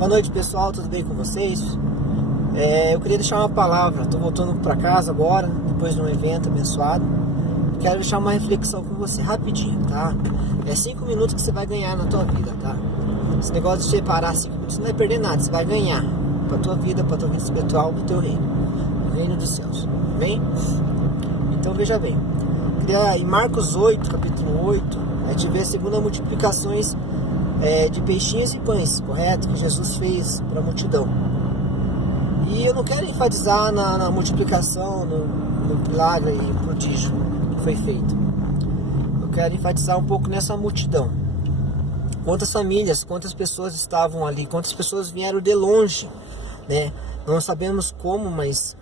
Boa noite, pessoal, tudo bem com vocês? Eu queria deixar uma palavra. Estou voltando para casa agora, depois de um evento abençoado. Quero deixar uma reflexão com você, rapidinho, tá? É 5 minutos que você vai ganhar na tua vida, tá? Esse negócio de separar 5 minutos, você não vai perder nada. Você vai ganhar para tua vida espiritual, para o teu reino, o reino dos céus, bem? Então veja bem, em Marcos 8, capítulo 8, a gente vê a segunda multiplicações de peixinhos e pães, correto? Que Jesus fez para a multidão. E eu não quero enfatizar na multiplicação, no milagre e prodígio que foi feito. Eu quero enfatizar um pouco nessa multidão. Quantas famílias, quantas pessoas estavam ali, quantas pessoas vieram de longe, né? Não sabemos como, mas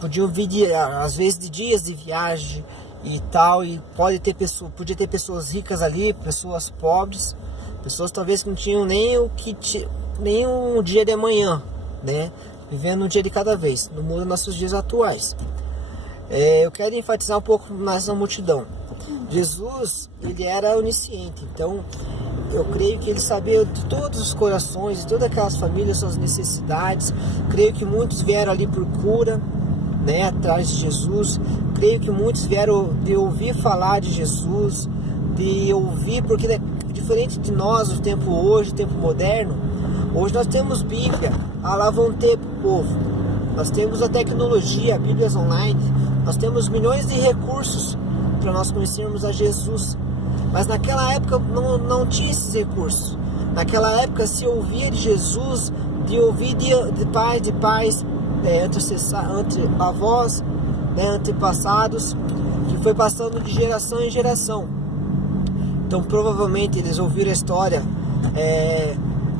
podiam vir às vezes de dias de viagem e tal, e podia ter pessoas ricas ali, pessoas pobres, pessoas talvez que não tinham nem um dia de amanhã, né? Vivendo um dia de cada vez, no mundo dos nossos dias atuais. Eu quero enfatizar um pouco nessa multidão. Jesus, ele era onisciente, então eu creio que ele sabia de todos os corações, de todas aquelas famílias, suas necessidades. Creio que muitos vieram ali por cura, né, atrás de Jesus. Creio que muitos vieram de ouvir falar de Jesus, de ouvir, porque diferente de nós, o tempo hoje, o tempo moderno, hoje nós temos Bíblia, lá vão ter para o povo. Nós temos a tecnologia, Bíblias online, nós temos milhões de recursos para nós conhecermos a Jesus. Mas naquela época não tinha esses recursos. Naquela época se ouvia de Jesus, de ouvir de pais, entre avós, antepassados, que foi passando de geração em geração. Então provavelmente eles ouviram a história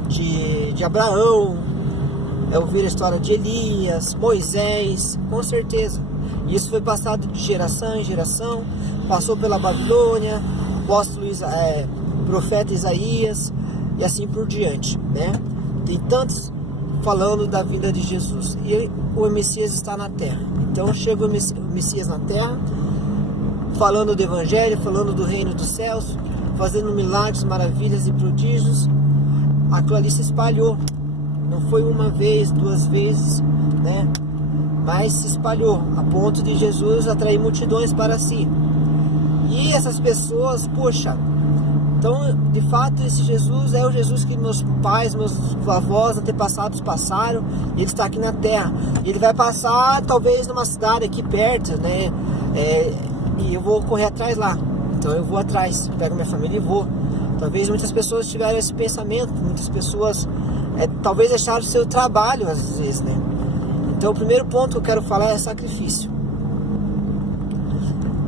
de Abraão, ouviram a história de Elias, Moisés, com certeza. Isso foi passado de geração em geração, passou pela Babilônia, profeta Isaías e assim por diante, né? Tem tantos falando da vida de Jesus, e o Messias está na terra. Então chega o Messias na terra, falando do Evangelho, falando do reino dos céus, fazendo milagres, maravilhas e prodígios. Aquilo ali se espalhou, não foi uma vez, 2 vezes, né? Mas se espalhou, a ponto de Jesus atrair multidões para si. E essas pessoas, poxa, então de fato esse Jesus é o Jesus que meus pais, meus avós, antepassados passaram, e ele está aqui na terra. Ele vai passar talvez numa cidade aqui perto, né? E eu vou correr atrás lá. Então eu vou atrás, pego minha família e vou. Talvez muitas pessoas tiveram esse pensamento, muitas pessoas talvez deixaram o seu trabalho às vezes, né? Então o primeiro ponto que eu quero falar é sacrifício.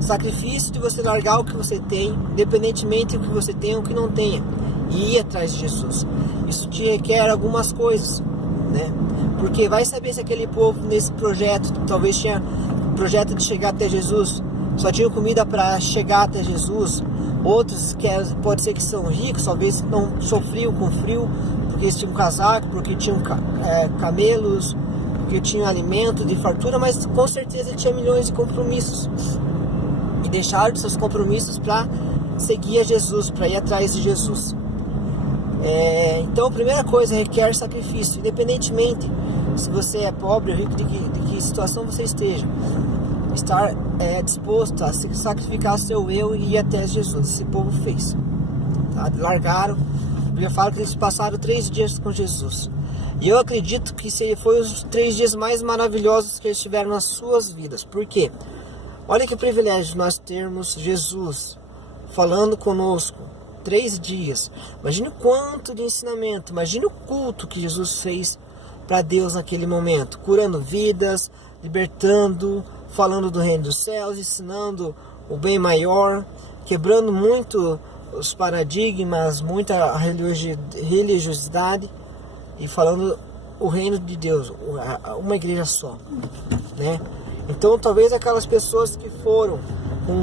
Sacrifício de você largar o que você tem, independentemente do que você tem ou que não tenha, e ir atrás de Jesus. Isso te requer algumas coisas, né? Porque vai saber se aquele povo nesse projeto, talvez tinha projeto de chegar até Jesus, só tinha comida para chegar até Jesus. Outros que pode ser que são ricos, talvez não sofriam com frio, porque eles tinham casaco, porque tinham camelos, porque tinham alimento de fartura, mas com certeza tinha milhões de compromissos. E deixaram de seus compromissos para seguir a Jesus, para ir atrás de Jesus. Então a primeira coisa requer sacrifício, independentemente se você é pobre ou rico, de que situação você esteja. Estar disposto a sacrificar seu eu e ir até Jesus. Esse povo fez, tá? Largaram. Eu falo que eles passaram 3 dias com Jesus, e eu acredito que foi os 3 dias mais maravilhosos que eles tiveram nas suas vidas. Por quê? Olha que privilégio nós termos Jesus falando conosco 3 dias. Imagine o quanto de ensinamento, imagine o culto que Jesus fez para Deus naquele momento, curando vidas, libertando, falando do reino dos céus, ensinando o bem maior, quebrando muito os paradigmas, muita religiosidade, e falando o reino de Deus, uma igreja só, né? Então talvez aquelas pessoas que foram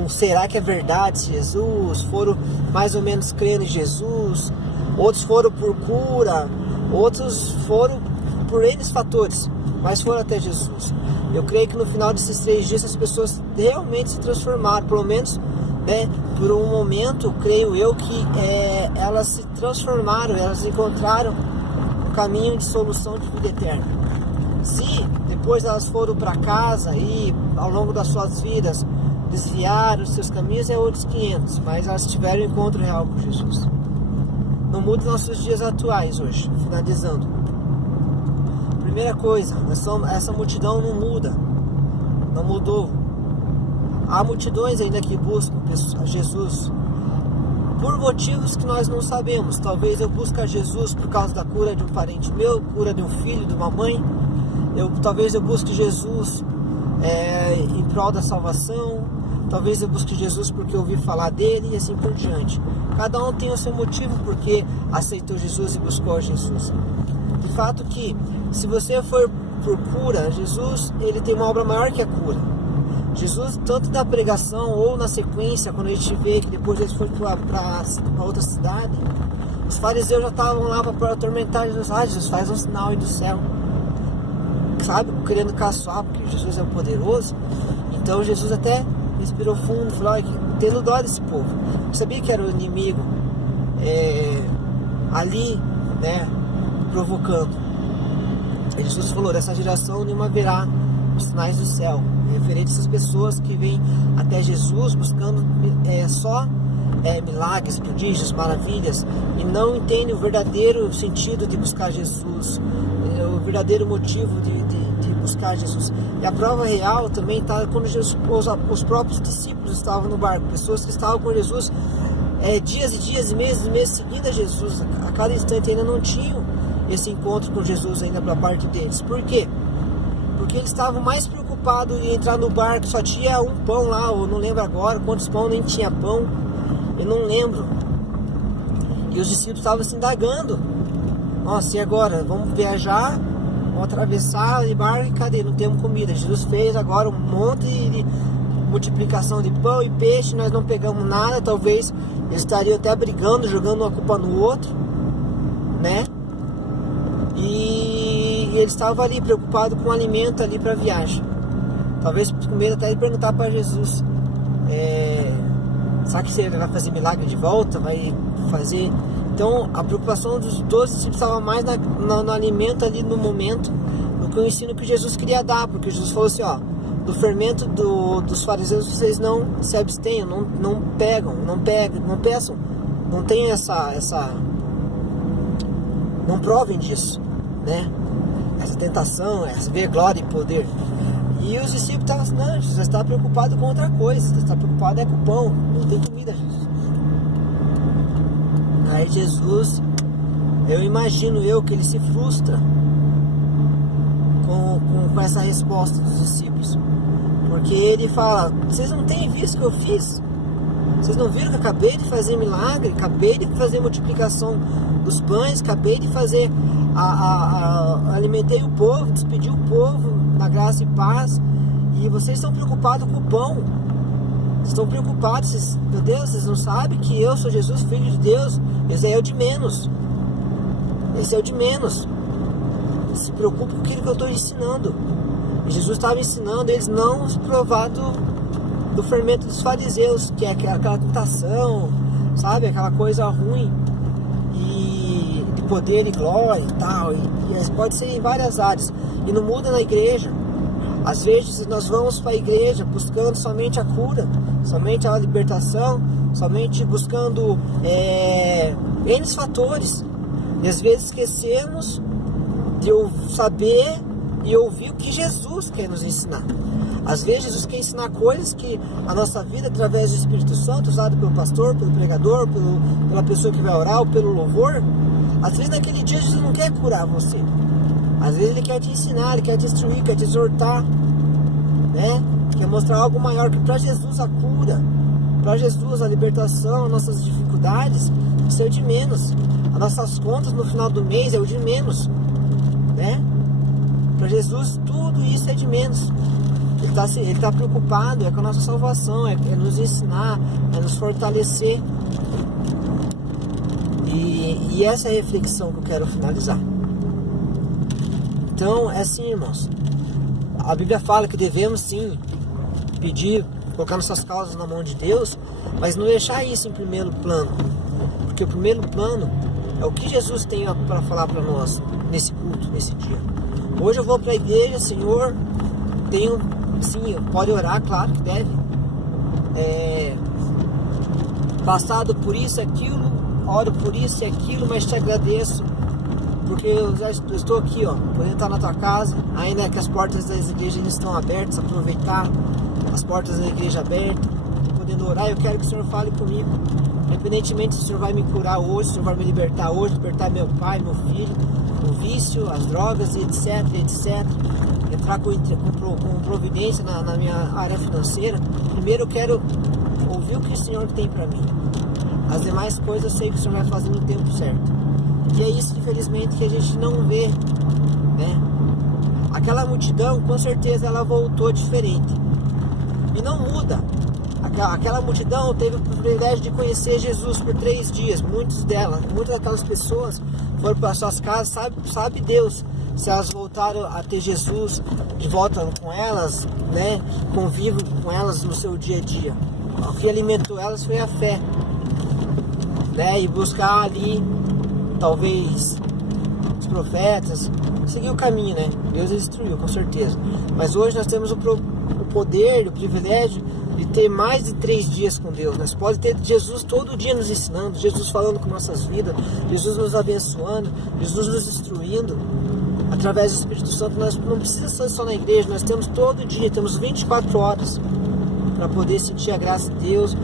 será que é verdade Jesus, foram mais ou menos crendo em Jesus, outros foram por cura, outros foram por N fatores, mas foram até Jesus. Eu creio que no final desses 3 dias as pessoas realmente se transformaram, pelo menos, né, por um momento, creio eu que elas se transformaram, elas encontraram um caminho de solução de vida eterna. Se depois elas foram para casa e ao longo das suas vidas desviaram os seus caminhos, é outros 500, mas elas tiveram um encontro real com Jesus. Não muda nossos dias atuais hoje, finalizando. Primeira coisa, essa multidão não muda, não mudou. Há multidões ainda que buscam a Jesus por motivos que nós não sabemos. Talvez eu busque a Jesus por causa da cura de um parente meu, cura de um filho, de uma mãe. Talvez eu busque Jesus em prol da salvação. Talvez eu busque Jesus porque eu ouvi falar dele e assim por diante. Cada um tem o seu motivo porque aceitou Jesus e buscou a Jesus. De fato que, se você for por cura, Jesus ele tem uma obra maior que a cura. Jesus, tanto na pregação ou na sequência, quando a gente vê que depois eles foram para outra cidade, os fariseus já estavam lá para atormentar Jesus. Jesus faz um sinal aí do céu, sabe, querendo caçoar, porque Jesus é o poderoso. Então Jesus até respirou fundo e falou: tendo dó desse povo. Eu sabia que era o inimigo ali, né, provocando. E Jesus falou: dessa geração nenhuma verá os sinais do céu, referente a essas pessoas que vêm até Jesus buscando só milagres, prodígios, maravilhas, e não entendem o verdadeiro sentido de buscar Jesus, o verdadeiro motivo de buscar Jesus. E a prova real também está quando os próprios discípulos estavam no barco, pessoas que estavam com Jesus dias e dias e meses seguindo a Jesus, a cada instante ainda não tinham esse encontro com Jesus ainda para parte deles. Por quê? Porque eles estavam mais preocupados em entrar no barco, só tinha um pão lá, ou não lembro agora quantos pão, nem tinha pão, eu não lembro. E os discípulos estavam se indagando: nossa, e agora? Vamos viajar, vamos atravessar de barco e cadê? Não temos comida. Jesus fez agora um monte de multiplicação de pão e peixe, nós não pegamos nada. Talvez eles estariam até brigando, jogando uma culpa no outro, né? E eles estavam ali preocupados com o alimento ali para a viagem. Talvez com medo até de perguntar para Jesus: será que você vai fazer milagre de volta? Vai fazer? Então a preocupação dos 12 discípulos estava mais no alimento ali no momento, do que o ensino que Jesus queria dar. Porque Jesus falou assim: do fermento dos fariseus vocês não se abstenham, não peçam, não tenham essa não provem disso, né? Essa tentação, ver glória e poder. E os discípulos estavam assim: não, Jesus está preocupado com outra coisa, você está preocupado com o pão, não tem comida, Jesus. Aí Jesus, eu imagino que ele se frustra com essa resposta dos discípulos, porque ele fala: vocês não têm visto o que eu fiz? Vocês não viram que eu acabei de fazer milagre, acabei de fazer multiplicação dos pães, acabei de fazer, alimentei o povo, despedi o povo na graça e paz, e vocês estão preocupados com o pão, estão preocupados, meu Deus, vocês não sabem que eu sou Jesus, Filho de Deus? Esse é o de menos, se preocupe com aquilo que eu estou ensinando. E Jesus estava ensinando eles não se provar do fermento dos fariseus, que é aquela tentação, sabe, aquela coisa ruim, e de poder e glória e tal, e pode ser em várias áreas, e não muda na igreja. Às vezes nós vamos para a igreja buscando somente a cura, somente a libertação, somente buscando N fatores, e às vezes esquecemos de saber e ouvir o que Jesus quer nos ensinar. Às vezes Jesus quer ensinar coisas que a nossa vida, através do Espírito Santo, usado pelo pastor, pelo pregador, pela pessoa que vai orar, ou pelo louvor. Às vezes naquele dia Jesus não quer curar você. Às vezes Ele quer te ensinar, Ele quer te instruir, quer te exortar, né? Quer mostrar algo maior, que para Jesus a cura, para Jesus a libertação, as nossas dificuldades, isso é o de menos. As nossas contas no final do mês é o de menos, né? Para Jesus tudo isso é de menos. Ele está preocupado com a nossa salvação, é nos ensinar, é nos fortalecer. E essa é a reflexão que eu quero finalizar. Então é assim, irmãos, a Bíblia fala que devemos sim pedir, colocar nossas causas na mão de Deus, mas não deixar isso em primeiro plano, porque o primeiro plano É o que Jesus tem para falar para nós nesse culto, nesse dia. Hoje eu vou para a igreja, Senhor, tenho, sim, pode orar, claro que deve. Passado por isso e aquilo, oro por isso e aquilo, mas te agradeço, porque eu estou aqui, podendo estar na tua casa, ainda que as portas das igrejas ainda estão abertas, aproveitar as portas da igreja abertas, podendo orar. Eu quero que o Senhor fale comigo, independentemente se o Senhor vai me curar hoje, se o Senhor vai me libertar hoje, libertar meu pai, meu filho, o vício, as drogas, etc, entrar com providência na minha área financeira. Primeiro eu quero ouvir o que o Senhor tem para mim. As demais coisas eu sei que o Senhor vai fazer no tempo certo. E é isso, infelizmente, que a gente não vê, né? Aquela multidão, com certeza, ela voltou diferente. E não muda. Aquela multidão teve o privilégio de conhecer Jesus por 3 dias. Muitas daquelas pessoas foram para suas casas, sabe Deus se elas voltaram a ter Jesus de volta com elas, né? Convívio com elas no seu dia a dia. O que alimentou elas foi a fé, né? E buscar ali, talvez, os profetas, seguir o caminho, né? Deus instruiu, com certeza. Mas hoje nós temos o poder, o privilégio de ter mais de 3 dias com Deus. Nós podemos ter Jesus todo dia nos ensinando, Jesus falando com nossas vidas, Jesus nos abençoando, Jesus nos instruindo através do Espírito Santo. Nós não precisamos ser só na igreja, nós temos todo dia, temos 24 horas para poder sentir a graça de Deus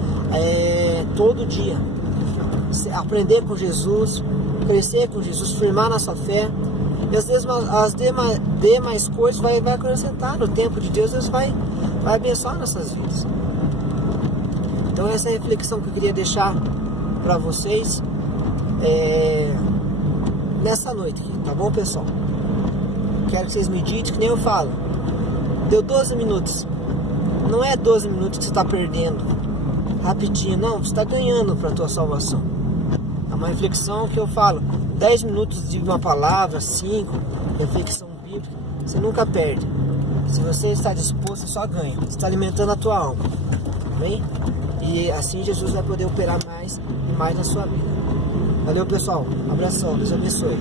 todo dia. Aprender com Jesus, crescer com Jesus, firmar na sua fé. E às vezes as demais coisas vai acrescentar no tempo de Deus. Deus vai abençoar nossas vidas. Então essa é a reflexão que eu queria deixar para vocês nessa noite, tá bom, pessoal? Quero que vocês meditem, que nem eu falo. Deu 12 minutos. Não é 12 minutos que você está perdendo rapidinho, não. Você está ganhando para a tua salvação. É uma reflexão que eu falo. 10 minutos de uma palavra, 5, reflexão bíblica, você nunca perde. Se você está disposto, você só ganha. Você está alimentando a tua alma. Bem? E assim Jesus vai poder operar mais e mais na sua vida. Valeu, pessoal. Um abração. Deus abençoe.